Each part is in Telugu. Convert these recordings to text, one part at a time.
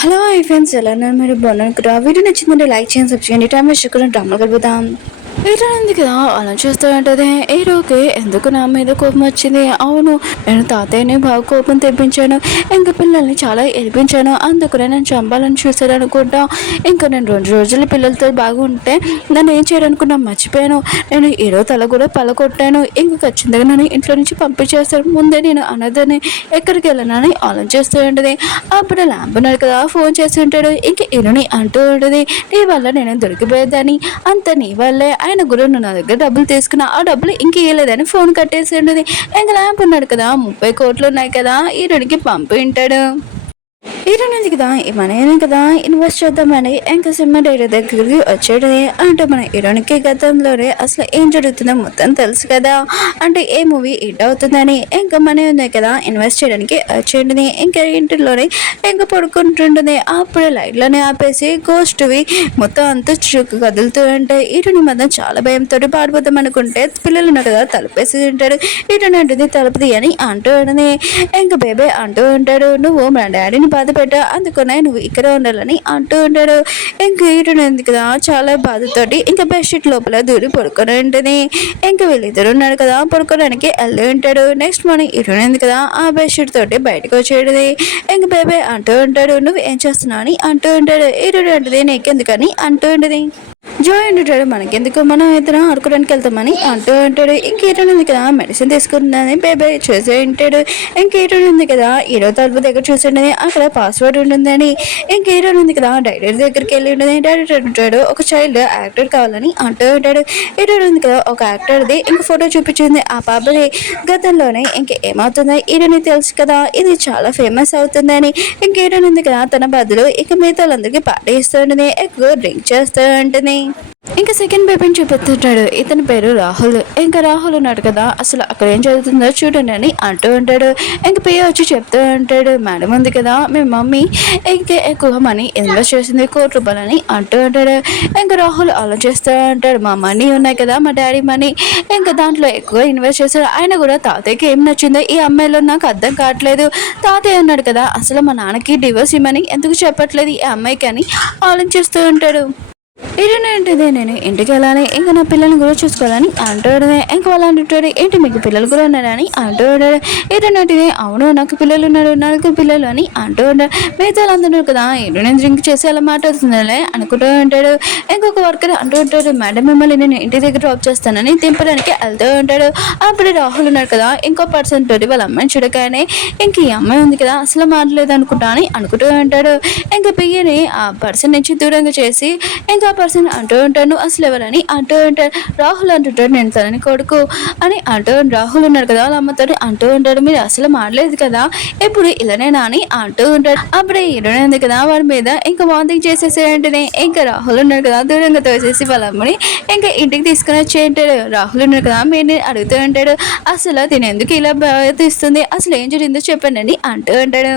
హలో హాయ్ ఫ్రెండ్స్ ఎలా ఉన్నారు మీరు బాగున్నారు కదా వీడియో నచ్చిందంటే లైక్ చేయండి సబ్స్క్రైబ్ చేయండి టైం వేస్ట్ చేయకుండా డ్రామాలు గడుపుదాం వీడియో ఉంది కదా అలా చూస్తూ ఉంటది హీరోకి ఎందుకు నా మీద కోపం వచ్చింది అవును నేను తాతయ్యని బాగా కోపం తెప్పించాను ఇంకా పిల్లల్ని చాలా ఏడిపించాను అందుకనే నేను చంపాలని చూసాను అనుకుంటా ఇంకా నేను 2 రోజులు పిల్లలతో బాగుంటే నన్ను ఏం చేయాలనుకున్నా మర్చిపోయాను నేను హీరో తల కూడా పలకొట్టాను ఇంకా ఖచ్చితంగా నన్ను ఇంట్లో నుంచి పంపించేస్తాను ముందే నేను అన్నదని ఎక్కడికి వెళ్ళనని ఆలోచిస్తూ ఉంటుంది అప్పుడు ల్యాంప్ ఉన్నాడు కదా ఫోన్ చేసి ఉంటాడు ఇంక ఇరుని అంటూ ఉంటుంది నీ వల్ల నేను దొరికిపోయేదాన్ని అంత నీ వల్లే ఆయన గురు నువ్వు నా దగ్గర డబ్బులు తీసుకున్నా ఆ డబ్బులు ఇంక ఇవ్వలేదని ఫోన్ కట్టేసి ఉంటుంది ఇంకా ల్యాంప్ ఉన్నాడు కదా 30 కోట్లు ఉన్నాయి కదా ఈరునికి పంపి ఉంటాడు హీరోయిన్ కదా మనమే కదా ఇన్వెస్ట్ చేద్దామని ఇంకా సినిమా డైరెక్టర్ దగ్గరికి వచ్చేది అంటే మన హీరోయిన్కి గతంలోనే అసలు ఏం జరుగుతుందో మొత్తం తెలుసు కదా అంటే ఏ మూవీ హిట్ అవుతుందని ఇంకా మనీ ఉన్నాయి కదా ఇన్వెస్ట్ చేయడానికి వచ్చేది ఇంకా ఇంటిలోనే ఇంకా పడుకుంటుంటుంది అప్పుడు లైట్లోనే ఆపేసి గోస్ట్వి మొత్తం అంతా చుక్కు కదులుతూ ఉంటే హీరోని మాత్రం చాలా భయంతో పాడిపోతాం అనుకుంటే పిల్లలు ఉన్నారు కదా తలుపేసి ఉంటాడు హీరోని అంటుంది తలుపుది అని అంటూ ఉంటుంది ఇంకా బేబే అంటూ ఉంటాడు నువ్వు మా డాడీని బాధ పెట్టా అందుకనే నువ్వు ఇక్కడ ఉండాలని అంటూ ఉంటాడు ఇంకా హీరోయిన్ ఉంది కదా చాలా బాధతోటి ఇంకా బెడ్షీట్ లోపల దూరి పడుకొని ఉంటుంది ఇంకా వీళ్ళిద్దరు ఉన్నాడు కదా పడుకోవడానికి వెళ్ళి ఉంటాడు నెక్స్ట్ మార్నింగ్ హీరోయిన్ ఉంది కదా ఆ బెడ్షీట్ తోటి బయటకు వచ్చేది ఇంకా బేబే అంటూ ఉంటాడు నువ్వు ఏం చేస్తున్నావు అని అంటూ ఉంటాడు హీరోయిన్ అంటది నీకెందుకని అంటూ ఉంటుంది జాయ్ అంటాడు మనకెందుకు మనం ఇద్దరం ఆడుకోవడానికి వెళ్తామని అంటూ ఉంటాడు ఇంకేటోని ఉంది కదా మెడిసిన్ తీసుకుంటుందని బేబే చూసే ఉంటాడు ఇంకేటోని ఉంది కదా హీరో తలుపు దగ్గర చూసిండని అక్కడ పాస్వర్డ్ ఉంటుందని ఇంకేటోని ఉంది కదా డైరెక్టర్ దగ్గరికి వెళ్ళి ఉండదు డైరెక్టర్ ఉంటాడు ఒక చైల్డ్ యాక్టర్ కావాలని అంటూ ఉంటాడు హీరోయిన్ ఉంది కదా ఒక యాక్టర్ది ఇంక ఫోటో చూపించింది ఆ పాపది గతంలోనే ఇంక ఏమవుతుందో హీరోని తెలుసు కదా ఇది చాలా ఫేమస్ అవుతుందని ఇంకేటోని ఉంది కదా తన బదులు ఇక మిగతా వాళ్ళందరికీ పార్టీ ఇస్తూ ఉంటుంది ఎక్కువ డ్రింక్ చేస్తూ ఉంటుంది ఇంకా సెకండ్ బేబీని చూపిస్తుంటాడు ఇతని పేరు రాహుల్ ఇంకా రాహుల్ ఉన్నాడు కదా అసలు అక్కడ ఏం జరుగుతుందో చూడండి అని అంటూ ఉంటాడు ఇంకా పియ్య వచ్చి చెప్తూ ఉంటాడు మేడం ఉంది కదా మీ మమ్మీ ఇంకా ఎక్కువ మనీ ఇన్వెస్ట్ చేసింది ₹1 అని అంటూ ఉంటాడు ఇంకా రాహుల్ ఆలోచిస్తూ ఉంటాడు మా మనీ ఉన్నాయి కదా మా డాడీ మనీ ఇంకా దాంట్లో ఎక్కువ ఇన్వెస్ట్ చేశాడు ఆయన కూడా తాతయ్యకి ఏం నచ్చిందో ఈ అమ్మాయిలో నాకు అర్థం కావట్లేదు తాతయ్య ఉన్నాడు కదా అసలు మా నాన్నకి డివోర్స్ ఇవ్వమని ఎందుకు చెప్పట్లేదు ఈ అమ్మాయికి అని ఆలోచిస్తూ ఉంటాడు ఏంటిదే నేను ఇంటికి వెళ్ళాలి ఇంకా నా పిల్లల్ని కూడా చూసుకోవాలని అంటాడు ఇంకా వాళ్ళు అంటుంటాడు ఏంటి మీకు పిల్లలు కూడా ఉన్నారని అంటూ ఉంటాడు ఏంటంటే అవును నాకు పిల్లలు ఉన్నారు 4 పిల్లలు అని అంటూ ఉంటాడు మిగతా అందరూ కదా ఏంటో నేను డ్రింక్ చేసి అలా మాట్లాడుతుందలే అనుకుంటూ ఉంటాడు ఇంకొక వర్కర్ అంటూ ఉంటాడు మేడం మిమ్మల్ని నేను ఇంటి దగ్గర డ్రాప్ చేస్తానని దింపడానికి వెళ్తూ ఉంటాడు అప్పుడు రాహుల్ ఉన్నాడు కదా ఇంకో పర్సన్ తోటి వాళ్ళ అమ్మాయిని చూడగానే ఇంక ఈ అమ్మాయి ఉంది కదా అసలు మాట్లాడలేదు అనుకుంటా అని అనుకుంటూ ఉంటాడు ఇంకా పియ్యని ఆ పర్సన్ నుంచి దూరంగా చేసి ఇంకా పర్సన్ అంటూ ఉంటాను అసలు ఎవరని అంటూ ఉంటాడు రాహుల్ అంటుంటాడు నేను తనని కొడుకు అని అంటూ రాహుల్ ఉన్నాడు కదా వాళ్ళ అమ్మతో అంటూ ఉంటాడు మీరు అసలు మారలేదు కదా ఎప్పుడు ఇలానేనా అని అంటూ ఉంటాడు అప్పుడే హీరోయిన్ ఉంది కదా వాడి మీద ఇంకా వాంతింగ్ చేసేసేయంటేనే ఇంకా రాహుల్ ఉన్నాడు కదా దూరంగా తోసేసి వాళ్ళ అమ్మని ఇంకా ఇంటికి తీసుకుని వచ్చేయంటాడు రాహుల్ ఉన్నాడు కదా మీరు అడుగుతూ ఉంటాడు అసలు తినేందుకు ఇలా తీస్తుంది అసలు ఏం జరిగిందో చెప్పండి అని అంటూ ఉంటాడు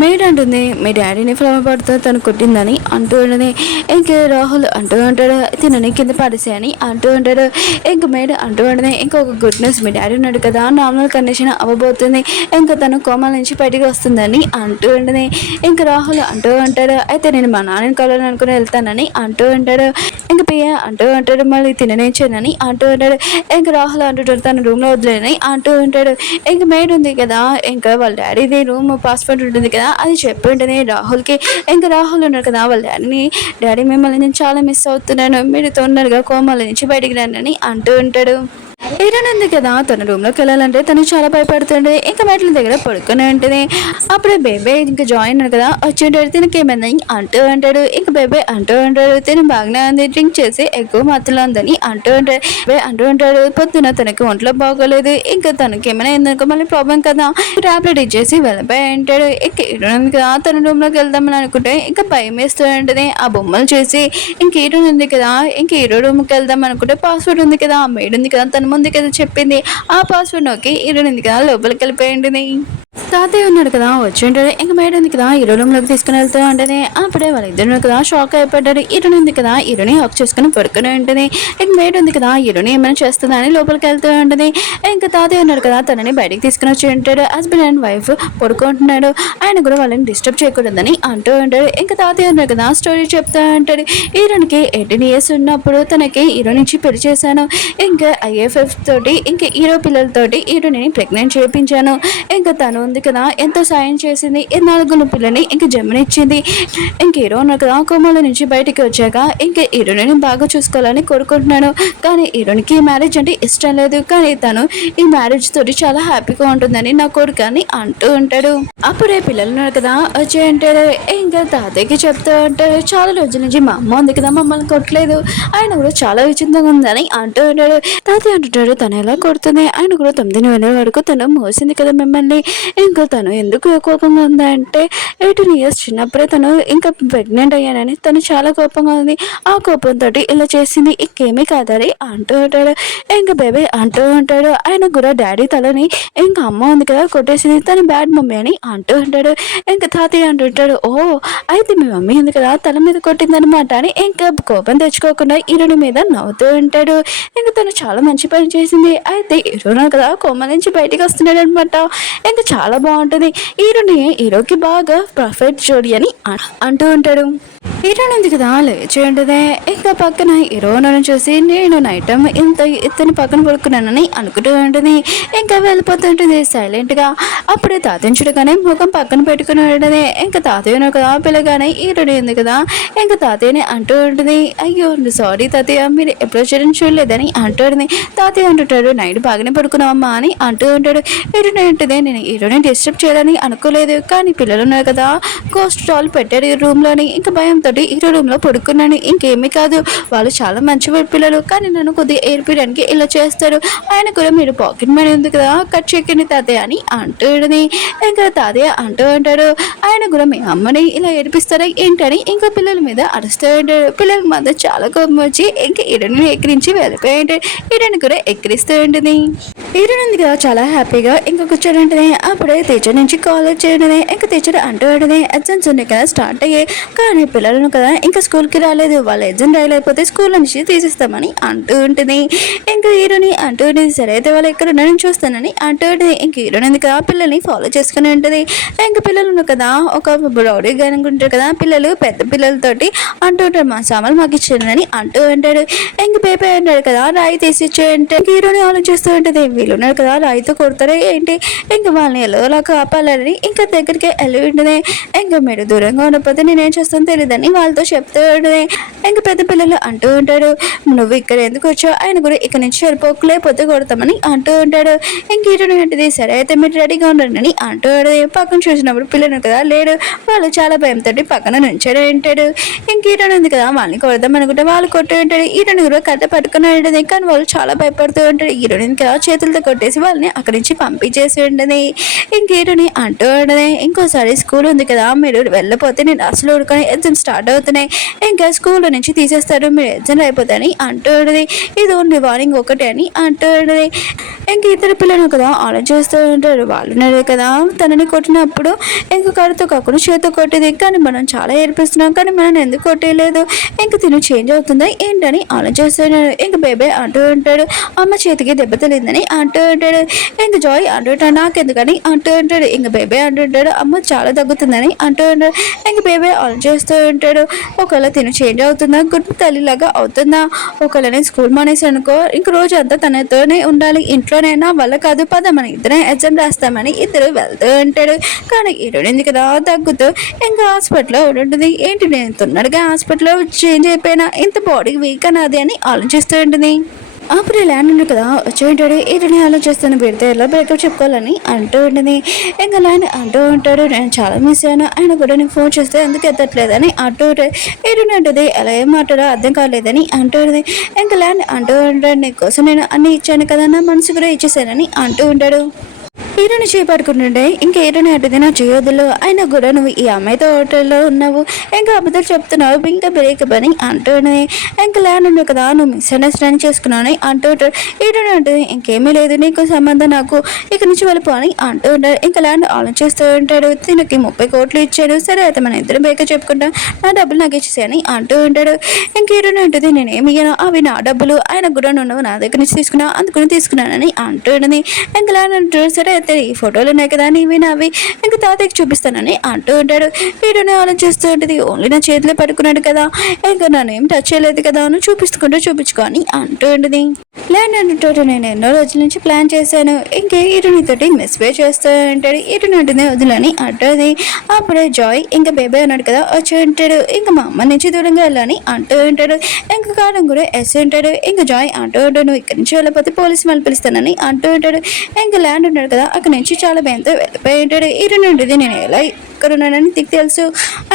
మేడ్ అంటుంది మీ డాడీని ఫ్లవర్ పడుతూ తను కొట్టిందని అంటూ ఉంటుంది ఇంకా రాహుల్ అంటూ ఉంటాడు తినని కింద పడేసేయని అంటూ ఉంటాడు ఇంకా మేడ్ అంటూ ఉంటుంది ఇంకొక గుడ్ న్యూస్ మీ డాడీ ఉన్నాడు కదా నార్మల్ కండిషన్ అవ్వబోతుంది ఇంకా తను కోమల నుంచి బయటికి వస్తుందని అంటూ ఉంటుంది ఇంకా రాహుల్ అంటూ ఉంటాడు అయితే నేను మా నాన్నని కలవాలని అనుకుని వెళ్తానని అంటూ ఉంటాడు ఇంకా పియ్య అంటూ ఉంటాడు మళ్ళీ తిననిచ్చానని అంటూ ఉంటాడు ఇంకా రాహుల్ అంటుంటాడు తన రూమ్లో వదిలేని అంటూ ఉంటాడు ఇంకా మేడ్ ఉంది కదా ఇంకా వాళ్ళ డాడీది రూమ్ పాస్వర్డ్ ఉంటుంది కదా అది చెప్పి ఉంటుంది రాహుల్కి ఇంకా రాహుల్ ఉన్నాడు కదా వాళ్ళ డాడీ మిమ్మల్ని నేను చాలా మిస్ అవుతున్నాను మీరు తొందరగా కోమాల నుంచి బయటికి రండి అని అంటూ ఉంటాడు హీరోయిన్ ఉంది కదా తన రూమ్లోకి వెళ్ళాలంటే తను చాలా భయపడుతుంది ఇంకా మెట్ల దగ్గర పడుకుని ఉంటుంది అప్పుడే బేబే ఇంకా జాయిన్ కదా వచ్చేటాడు తినకి ఏమైంది అంటూ ఉంటాడు ఇంకా బేబే అంటూ ఉంటాడు తిని బాగానే ఉంది డ్రింక్ చేసి ఎక్కువ మత్తులో ఉందని అంటూ ఉంటాడు బే అంటూ ఉంటాడు పొద్దున తనకి ఒంట్లో బాగోలేదు ఇంకా తనకి ఏమైనా అయిందనుకో మళ్ళీ ప్రాబ్లం కదా టాబ్లెట్ ఇచ్చేసి వెళ్ళిపోయి అంటాడు ఇంకా హీరోయిన్ ఉంది కదా తన రూమ్లోకి వెళ్దామని అనుకుంటే ఇంకా భయం వేస్తూ ఉంటుంది ఆ బొమ్మలు చూసి ఇంక హీరోయిన్ ఉంది కదా ఇంక హీరో రూమ్కి వెళ్దాం అనుకుంటే పాస్వర్డ్ ఉంది కదా ఆ మేడ్ ఉంది కదా తన ముందు కదా చెప్పింది ఆ పాస్వర్డ్ నొక్కి హీరోయిన్ ఉంది కదా లోపలికి వెళ్ళిపోయింది తాతయ్య ఉన్నాడు కదా వచ్చి ఉంటాడు. ఇంక మేడం ఉంది కదా హీరో రూమ్లోకి తీసుకుని వెళ్తూ ఉంటుంది. అప్పుడే వాళ్ళిద్దరు కదా షాక్ అయిపడ్డారు. హీరోని ఉంది కదా హీరోని హక్ చేసుకుని పడుకుని ఉంటుంది. ఇంక మేడం ఉంది కదా హీరోని ఏమైనా చేస్తుందా అని లోపలికి వెళ్తూ ఉంటుంది. ఇంకా తాతయ్య ఉన్నాడు కదా తనని బయటికి తీసుకుని వచ్చి ఉంటాడు. హస్బెండ్ అండ్ వైఫ్ పడుకుంటున్నాడు. ఆయన కూడా వాళ్ళని డిస్టర్బ్ చేయకూడదని అంటూ ఉంటాడు. ఇంకా తాతయ్య ఉన్నాడు కదా స్టోరీ చెప్తా ఉంటాడు. హీరోనికి 18 years ఉన్నప్పుడు తనకి హీరో నుంచి పెళ్లి చేశాను. ఇంకా IFF తోటి ఇంకా హీరో పిల్లలతోటి హీరోని ప్రెగ్నెంట్ చేయించాను. ఇంకా తను ఉంది కదా ఎంతో సాయం చేసింది. 4 పిల్లని ఇంకా జన్మనిచ్చింది. ఇంక హీరో ఉన్నాడు కదా కోమాల నుంచి బయటికి వచ్చాక ఇంకా హీరోని బాగా చూసుకోవాలని కోరుకుంటున్నాను. కానీ హీరోనికి మ్యారేజ్ అంటే ఇష్టం లేదు. కానీ తను ఈ మ్యారేజ్ తోటి చాలా హ్యాపీగా ఉంటుందని నా కోరిక అని అంటూ ఉంటాడు. అప్పుడే పిల్లలు ఉన్నారు కదా వచ్చి అంటారు. ఇంకా తాతయ్యకి చెప్తూ ఉంటారు చాలా రోజుల నుంచి మా అమ్మ ఉంది కదా మమ్మల్ని కొట్టలేదు. ఆయన కూడా చాలా విచిత్రంగా ఉందని అంటూ ఉంటాడు. తాతయ్య అంటుంటాడు తను ఎలా కొడుతుంది, ఆయన కూడా 9 నెలల వరకు తను మోసింది కదా మిమ్మల్ని. ఇంకా తను ఎందుకు కోపంగా ఉందంటే 18 years చిన్నప్పుడే తను ఇంకా ప్రెగ్నెంట్ అయ్యానని తను చాలా కోపంగా ఉంది. ఆ కోపంతో ఇలా చేసింది ఇంకేమీ కాదని అంటూ ఉంటాడు. ఇంకా బేబీ అంటూ ఉంటాడు. ఆయన కూడా డాడీ తలని ఇంకా అమ్మ ఉంది కదా కొట్టేసింది తను బ్యాడ్ మమ్మీ అని అంటూ ఉంటాడు. ఇంకా తాతయ్య అంటుంటాడు ఓ అయితే మీ మమ్మీ ఉంది కదా తల మీద కొట్టిందనమాట అని ఇంకా కోపం తెచ్చుకోకుండా హీరోని మీద నవ్వుతూ ఉంటాడు. ఇంకా తను చాలా మంచి పని చేసింది. అయితే హీరోనా కదా కోమ నుంచి బయటికి వస్తున్నాడు అనమాట. ఇంకా చాలా బాగుంటుంది. హీరోకి బాగా పర్ఫెక్ట్ జోడి అని అంటూ ఉంటాడు. హీరోయిన్ ఉంది కదా లేచి ఉంటుంది. ఇంకా పక్కన హీరోను చూసి నేను నైట్ టైం ఇతని పక్కన పడుకున్నానని అనుకుంటూ ఉంటుంది. ఇంకా వెళ్ళిపోతుంటుంది సైలెంట్గా. అప్పుడే తాతయ్యని చూడగానే ముఖం పక్కన పెట్టుకుని ఉంటుంది. ఇంకా తాతయ్యను కదా పిల్లగానే హీరోయిన్ ఉంది కదా ఇంకా తాతయ్యని అంటూ ఉంటుంది. అయ్యో సారీ తాతయ్య మీరు ఎప్పుడో చూడలేదని అంటూ ఉంటుంది. తాతయ్య అంటుంటాడు నైట్ బాగానే పడుకున్నావమ్మా అని అంటూ ఉంటాడు. హీరోయిన్ ఉంటుంది నేను హీరోని డిస్టర్బ్ చేయాలని అనుకోలేదు. కానీ పిల్లలు ఉన్నారు కదా గోస్ట్ డాల్ పెట్టాడు ఈ రూమ్లోని. ఇంకా భయంతో హీరో రూమ్ లో పడుకున్నాను. ఇంకేమీ కాదు వాళ్ళు చాలా మంచి పిల్లలు. కానీ నన్ను కొద్దిగా ఏర్పడానికి ఇలా చేస్తారు. ఆయన కూడా మీరు పాకెట్ మనీ ఉంది కదా కట్ చేయకండి తాతయ్య అని అంటూడని. ఇంకా తాతయ్య అంటూ ఉంటాడు ఆయన కూడా మీ అమ్మని ఇలా ఏడిపిస్తారా ఏంటని ఇంకా పిల్లల మీద అరుస్తూ ఉంటాడు. పిల్లలకి మాత్రం చాలా కోపం వచ్చి ఇంకా హీరోని ఎక్కిరించి వెళ్ళిపోయి ఉంటాడు. హీరోని కూడా ఎక్కిరిస్తూ ఉంటుంది. హీరోయిన్ ఉంది కదా చాలా హ్యాపీగా ఇంకా కూర్చొని ఉంటుంది. అప్పుడే టీచర్ నుంచి కాల్ వచ్చేయడమే. ఇంకా టీచర్ అంటూ ఉంటుంది ఎగ్జామ్స్ ఉన్నాయి కదా స్టార్ట్ అయ్యాయి కానీ పిల్లలను కదా ఇంకా స్కూల్కి రాలేదు. వాళ్ళ ఎగ్జామ్ రాయలేకపోతే స్కూల్ నుంచి తీసేస్తామని అంటూ ఉంటుంది. ఇంకా హీరోని అంటూ ఉంటుంది సరే అయితే వాళ్ళు ఎక్కడ ఉన్నారని చూస్తానని అంటూ ఉంటుంది. ఇంక హీరోని ఉంది కదా పిల్లల్ని ఫాలో చేసుకుని ఉంటుంది. ఇంకా పిల్లలు ఉన్నారు కదా ఒక రౌడీ గాని ఉంటారు కదా పిల్లలు పెద్ద పిల్లలతోటి అంటూ ఉంటారు మా సామాన్లు మాకు ఇచ్చారని అంటూ ఉంటాడు. ఇంక పేపర్ అంటాడు కదా రాయి తీసి ఇచ్చేయంటే హీరోని ఆలోచిస్తూ ఉంటుంది వీళ్ళు ఉన్నారు కదా రాయితో కొడతారా ఏంటి ఇంకా వాళ్ళని ఎలాగోలా కాపాలని ఇంకా దగ్గరికి వెళ్ళి ఉంటుంది. ఇంకా మీరు దూరంగా ఉండకపోతే నేనేం చేస్తాను తెలియదని వాళ్ళతో చెప్తూ ఉంటుంది. ఇంకా పెద్ద పిల్లలు అంటూ ఉంటాడు నువ్వు ఇక్కడ ఎందుకు వచ్చావు ఆయన కూడా ఇక్కడ నుంచి వెళ్ళిపోలేకపోతే కొడతామని అంటూ ఉంటాడు. ఇంక హీరోని అంటది సరే అయితే మీరు రెడీగా ఉండండి అని అంటూ పక్కన చూసినప్పుడు పిల్లలు కదా లేడు. వాళ్ళు చాలా భయంతో పక్కన నుంచే ఉంటాడు. ఇంక హీరోని ఉంది కదా వాళ్ళని కొడదాం అనుకుంటే వాళ్ళు కొట్టు ఉంటాడు. హీరోని కూడా కథ పట్టుకుని ఉంటుంది. కానీ వాళ్ళు చాలా భయపడుతూ ఉంటాడు. హీరోని కదా చేతులతో కొట్టేసి వాళ్ళని అక్కడి నుంచి పంపించేసి ఉంటుంది. ఇంక హీరోని అంటూ ఉంటుంది ఇంకోసారి స్కూల్ ఉంది కదా మీరు వెళ్ళకపోతే నేను అసలు ఊరుకొని ఎగ్జామ్ స్టార్ట్ అవుతున్నాయి ఇంకా స్కూల్లో నుంచి తీసేస్తారు మీరు ఎగ్జామ్ అయిపోతాయని అంటూ ఉంటుంది. ఇది ఓన్లీ వార్నింగ్ ఒకటే అని అంటూ ఉంటుంది. ఇంక ఇద్దరు పిల్లలు కదా ఆలోచిస్తూ ఉంటారు. వాళ్ళు కదా తనని కొట్టినప్పుడు ఇంక కడుతో కాకుండా చేతితో కొట్టేది కానీ మనం చాలా ఏర్పిస్తున్నాం కానీ మనం ఎందుకు కొట్టేయలేదు ఇంక తిను చేంజ్ అవుతుందా ఏంటని ఆలోచిస్తున్నాడు. ఇంక బేబే అంటూ ఉంటాడు అమ్మ చేతికి దెబ్బ తెలియదని అంటూ ఉంటాడు. ఇంక జాయ్ అంటూ ఉంటాడు నాకెందుకని అంటూ ఉంటాడు. ఇంక బేబే అంటుంటాడు అమ్మ చాలా తగ్గుతుందని అంటూ ఉంటాడు. ఇంక బేబే ఆలోచిస్తూ ఉంటాడు ఒకవేళ తిను చేంజ్ అవుతుందా గుడ్ తల్లిలాగా అవుతుందా ఒకవేళ నేను స్కూల్ మానేసి అనుకో ఇంక రోజు అంతా తనతోనే ఉండాలి ఇంట్లోనైనా వల్ల కాదు పద మన ఇద్దరం ఎగ్జామ్ రాస్తామని ఇద్దరు వెళ్తూ ఉంటాడు. కానీ ఇరుడింది కదా తగ్గుతూ ఇంకా హాస్పిటల్లో ఉంటుంది. ఏంటి నేను తొందరగా హాస్పిటల్లో చేంజ్ అయిపోయినా ఇంత బాడీ వీక్ అన్నది అని ఆలోచిస్తూ ఉంటుంది. అప్పుడు ల్యాండ్ ఉంది కదా వచ్చి ఉంటాడు. ఇతని ఆలోచిస్తాను పెడితే ఎలా బ్రేకప్ చెప్పుకోవాలని అంటూ ఉంటుంది. ఇంకా ల్యాండ్ అంటూ ఉంటాడు నేను చాలా మిస్ అయ్యాను ఆయన కూడా నేను ఫోన్ చేస్తే ఎందుకు ఎత్తట్లేదని అంటూ ఉంటాడు. ఇరుని అంటుంది ఎలా ఏం మాట్లాడో అర్థం కాలేదని అంటూ ఉంటుంది. ఇంకా ల్యాండ్ అంటూ ఉంటాడు నీకోసం నేను అన్ని ఇచ్చాను కదా నా మనసు కూడా ఇచ్చేసానని అంటూ ఉంటాడు. హీరోని చేపట్టుకుంటుంటే ఇంకా హీరోని అటుది నా చేయొద్దులో అయినా కూడా నువ్వు ఈ అమ్మాయితో హోటల్లో ఉన్నావు, ఇంకా అబద్ధాలు చెప్తున్నావు, ఇంకా బ్రేక్ అని అంటూనే ఇంకా ల్యాండ్ ఉండే కదా నువ్వు మిస్అండర్స్టాండింగ్ చేసుకున్నావు అంటూ ఉంటాడు. హీరోని అంటుంది ఇంకేమీ లేదు నీకు సంబంధం, నాకు ఇక్కడి నుంచి వెళ్ళిపో అని అంటూ ఉంటాడు. ఇంకా ల్యాండ్ ఆలోచిస్తూ ఉంటాడు. దీనికి 30 కోట్లు ఇచ్చాడు, సరే అయితే మన ఇద్దరు బేక చెప్పుకుంటాం, నా డబ్బులు నాకు ఇచ్చేసాయని అంటూ ఉంటాడు. ఇంక హీరోని అంటుంది నేనేమి ఇయ్యను, అవి నా డబ్బులు, ఆయన కూడా నువ్వు నా దగ్గర నుంచి తీసుకున్నా అందుకుని తీసుకున్నానని అంటూ ఉంటుంది. ఇంకా ల్యాండ్ అంటాడు సరే అయితే ఈ ఫోటోలు ఉన్నాయి కదా నీవి నావి ఇంకా తాతయ్యకి చూపిస్తానని అంటూ ఉంటాడు. హీరోని ఆలోచిస్తూ ఉంటుంది ఓన్లీ నా చేతిలో పట్టుకున్నాడు కదా, ఇంకా నన్ను ఏం టచ్ చేయలేదు కదా, నువ్వు చూపించుకో అని అంటూ ఉంటుంది. ల్యాండ్ అంటుంటాడు నేను ఎన్నో రోజుల నుంచి ప్లాన్ చేశాను, ఇంకే హీరోనితోటి మిస్బే చేస్తూ ఉంటాడు. హీరోని అంటుంది వదిలని అంటుంది. అప్పుడే జాయ్ ఇంకా బేబీ అన్నాడు కదా వచ్చి ఉంటాడు. ఇంకా మా అమ్మ నుంచి దూరంగా వెళ్ళని అంటూ ఉంటాడు. ఇంకా కాలం కూడా ఎస్ ఉంటాడు. ఇంకా జాయ్ అంటూ ఉంటాడు నువ్వు ఇక్కడి నుంచి వెళ్ళకపోతే పోలీసు మళ్ళీ పిలుస్తానని అంటూ ఉంటాడు. ఇంకా ల్యాండ్ ఉంటాడు కదా అక్కడి నుంచి చాలా భయంతో వెళ్ళిపోయి ఉంటాడు. హీరోని ఉంటుంది నేను ఎలా ఇక్కడ ఉన్నానని నీకు తెలుసు,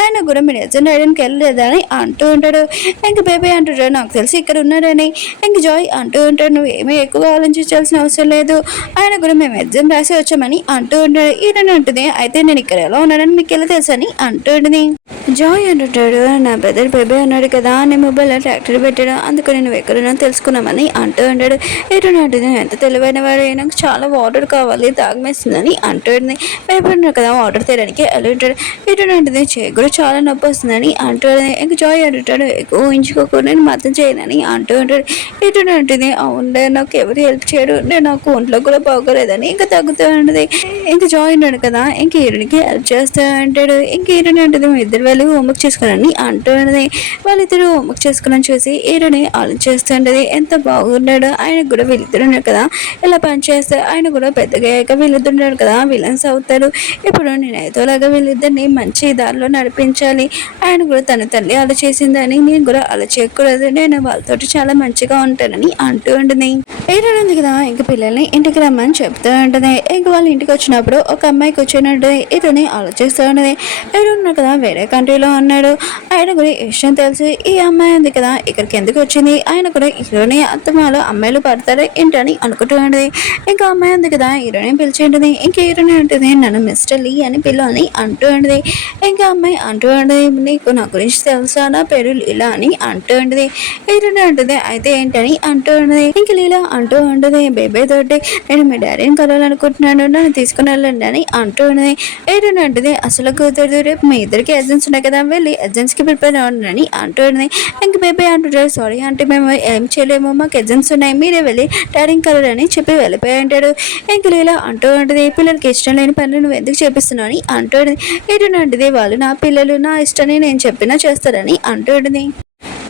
ఆయన కూడా మీరు ఎగ్జామ్ రాయడానికి వెళ్ళలేదని అంటూ ఉంటాడు. ఇంకా బేబీ అంటుంటాడు నాకు తెలిసి ఇక్కడ ఉన్నాడని. ఇంక జాయ్ అంటూ ఉంటాడు నువ్వు ఏమీ ఎక్కువగా ఆలోచించాల్సిన అవసరం లేదు, ఆయన కూడా మేము ఎగ్జామ్ రాసి వచ్చామని అంటూ ఉంటాడు. ఈయన ఉంటుంది అయితే నేను ఇక్కడ ఎలా ఉన్నానని మీకు ఎలా తెలుసు అని అంటూ ఉంటుంది. జాయ్ అంటుంటాడు నా బ్రదర్ బేబీ అన్నాడు కదా నీ మొబైల్లో ట్రాక్టర్ పెట్టాడు, అందుకు నేను ఎక్కడున్నా తెలుసుకున్నామని అంటూ ఉంటాడు. ఈయన అంటుంది ఎంత తెలివైన వాడు, నాకు చాలా వాటర్ కావాలి తాగమేస్తుందని అంటుంది. బేబీ ఉన్నాడు కదా వాటర్ తీయడానికి ఉంటాడు. ఇటు అంటుంది చేయి కూడా చాలా నొప్పి వస్తుందని అంటాడు. ఇంకా జాయ్ అంటుంటాడు ఊహించుకోకుండా నేను మతం చేయనని అంటూ ఉంటాడు. ఇటు అంటుంది అవును నాకు ఎవరు హెల్ప్ చేయడు, నేను నాకు ఒంట్లో కూడా బాగోలేదని ఇంకా తగ్గుతూ ఉంటుంది. ఇంకా జాయ్ ఉన్నాడు కదా ఇంక హీరోనికి హెల్ప్ చేస్తూ ఉంటాడు. ఇంక హీరోని అంటుంది మీ ఇద్దరు వెళ్ళి హోంవర్క్ చేసుకుని అంటూ ఉంటుంది. వాళ్ళిద్దరు హోంవర్క్ చేసుకుని చూసి హీరోని ఆలోచిస్తూ ఉంటుంది ఎంత బాగున్నాడు, ఆయన కూడా వీళ్ళిద్దరు ఉన్నారు కదా ఇలా పనిచేస్తే ఆయన కూడా పెద్దగా అయ్యాక వీళ్ళిద్దరు కదా విలన్స్ అవుతారు. ఇప్పుడు నేను ఏదోలాగా వీళ్ళిద్దరిని మంచి దారిలో నడిపించాలి, ఆయన కూడా తన తల్లి అలా చేసిందని నేను కూడా అలా చేయకూడదు, నేను వాళ్ళతోటి చాలా మంచిగా ఉంటానని అంటూ ఉంటుంది. ఏడుంది కదా ఇంక పిల్లల్ని ఇంటికి రమ్మని చెప్తూ ఉంటుంది. ఇంక వాళ్ళ ఇంటికి వచ్చినప్పుడు ఒక అమ్మాయి కూర్చొని ఇతని ఆలోచిస్తూ ఉంటుంది. ఏడున్నాడు కదా వేరే కంట్రీలో ఉన్నాడు, ఆయన కూడా విషయం తెలుసు ఈ అమ్మాయి ఉంది కదా ఇక్కడికి ఎందుకు వచ్చింది, ఆయన కూడా హీరోని అత్తమాలో అమ్మాయిలు పడతారు ఏంటని అనుకుంటూ ఉంటుంది. ఇంకా అమ్మాయి ఉంది కదా హీరోని పిలిచి ఉంటుంది. ఇంక హీరోని ఉంటుంది నన్ను మిస్టర్ లీ అని పిల్లల్ని అంటూ ఉంటుంది. ఇంకా అమ్మాయి అంటూ ఉంటుంది నీకు నా గురించి తెలుసా, నా పేరు లీలా అని అంటూ ఉంటుంది. హీరోని అంటుంది అయితే ఏంటని అంటూ ఉంటుంది. ఇంక లీలా అంటూ ఉంటుంది బేబీ తోటి నేను మీ డాడీని కలవాలనుకుంటున్నాను, నన్ను తీసుకుని వెళ్ళండి అని అంటూ ఉంటుంది. హీరోని అంటుంది అసలు కుదరదు, రేపు మీ ఇద్దరికి ఎగ్జామ్స్ ఉన్నాయి కదా వెళ్ళి ఎగ్జామ్స్కి ప్రిపేర్ అవ్వండి అంటూ ఉంటుంది. ఇంక బేబీ అంటుంటాడు సారీ అంటే మేము ఏం చేయలేము, మాకు ఎగ్జామ్స్ ఉన్నాయి, మీరే వెళ్ళి డాడీని కలరని చెప్పి వెళ్ళిపోయి ఉంటాడు. ఇంక లీలా అంటూ ఉంటుంది పిల్లలకి ఇష్టం లేని పనులు నువ్వు ఎందుకు చేపిస్తున్నావు అని అంటూ ఉంటుంది. ఏంటంటే వాళ్ళు నా పిల్లలు నా ఇష్టాన్ని నేను చెప్పినా చేస్తారని అంటూ ఉంటుంది.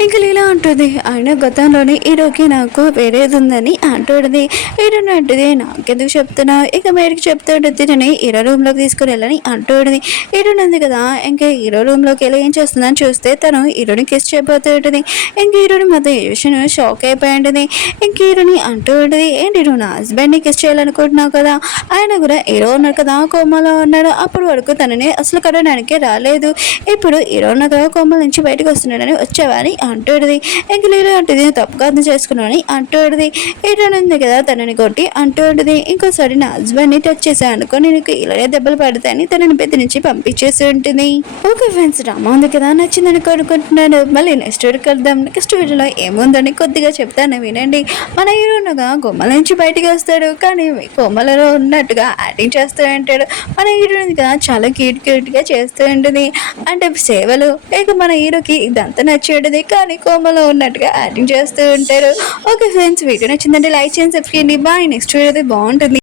ఇంక లీలా అంటుంది ఆయన గతంలోనే హీరోకి నాకు వేరేది ఉందని అంటుంది. హీరోని అంటుంది నాకెందుకు చెప్తున్నా, ఇక మేరికి చెప్తూ ఉంటుంది నేను హీరో రూమ్లోకి తీసుకుని వెళ్ళని అంటుంది. హీరోని ఉంది కదా ఇంకా హీరో రూమ్లోకి వెళ్ళి ఏం చేస్తుందని చూస్తే తను హీరోని కిస్ చేయబోతూ ఉంటుంది. ఇంక హీరోని మొత్తం ఈ విషయం షాక్ అయిపోయి ఉంటుంది. ఇంక హీరోని అంటూ ఉంటుంది ఏంటి నువ్వు నా హస్బెండ్ని కిస్ చేయాలనుకుంటున్నావు కదా, ఆయన కూడా హీరో ఉన్నాడు కదా కోమలో ఉన్నాడు, అప్పుడు వరకు తనని అసలు కడడానికి రాలేదు, ఇప్పుడు హీరో ఉన్న కదా కోమల నుంచి బయటకు వస్తున్నాడని వచ్చేవాని అంటూడిది. ఇంక లీలా అంటుంది తప్పుగా అర్థం చేసుకున్నాను అంటూడిది. ఏటనుంది కదా తనని కొట్టి అంటూడిది ఇంకోసారి నా హస్బెండ్ని టచ్ చేశాను అనుకో నీకు ఇలాగే దెబ్బలు పడతాయని తనని పెద్ద నుంచి పంపించేసి ఉంటుంది. ఓకే ఫ్రెండ్స్ డ్రామా ఉంది కదా నచ్చిందని కోరుకుంటున్నాను. మళ్ళీ నెక్స్ట్ వీడియోకి వెళ్దాం. నెక్స్ట్ వీడియోలో ఏముందని కొద్దిగా చెప్తాను వినండి. మన హీరోనుగా కొమ్మల నుంచి బయటికి వస్తాడు కానీ కొమ్మలలో ఉన్నట్టుగా యాక్టింగ్ చేస్తూ ఉంటాడు. మన హీరోని కదా చాలా క్యూట్గా చేస్తూ ఉంటుంది అంటే సేవలు. ఇక మన హీరోకి ఇదంతా నచ్చేది కానీ కోమలో ఉన్నట్టుగా యాక్టింగ్ చేస్తూ ఉంటారు. ఓకే ఫ్రెండ్స్ వీడియో నచ్చిందంటే లైక్ చేయండి, సబ్స్క్రైబ్ చేయండి. బాయ్ నెక్స్ట్ వీడియో బాగుంటుంది.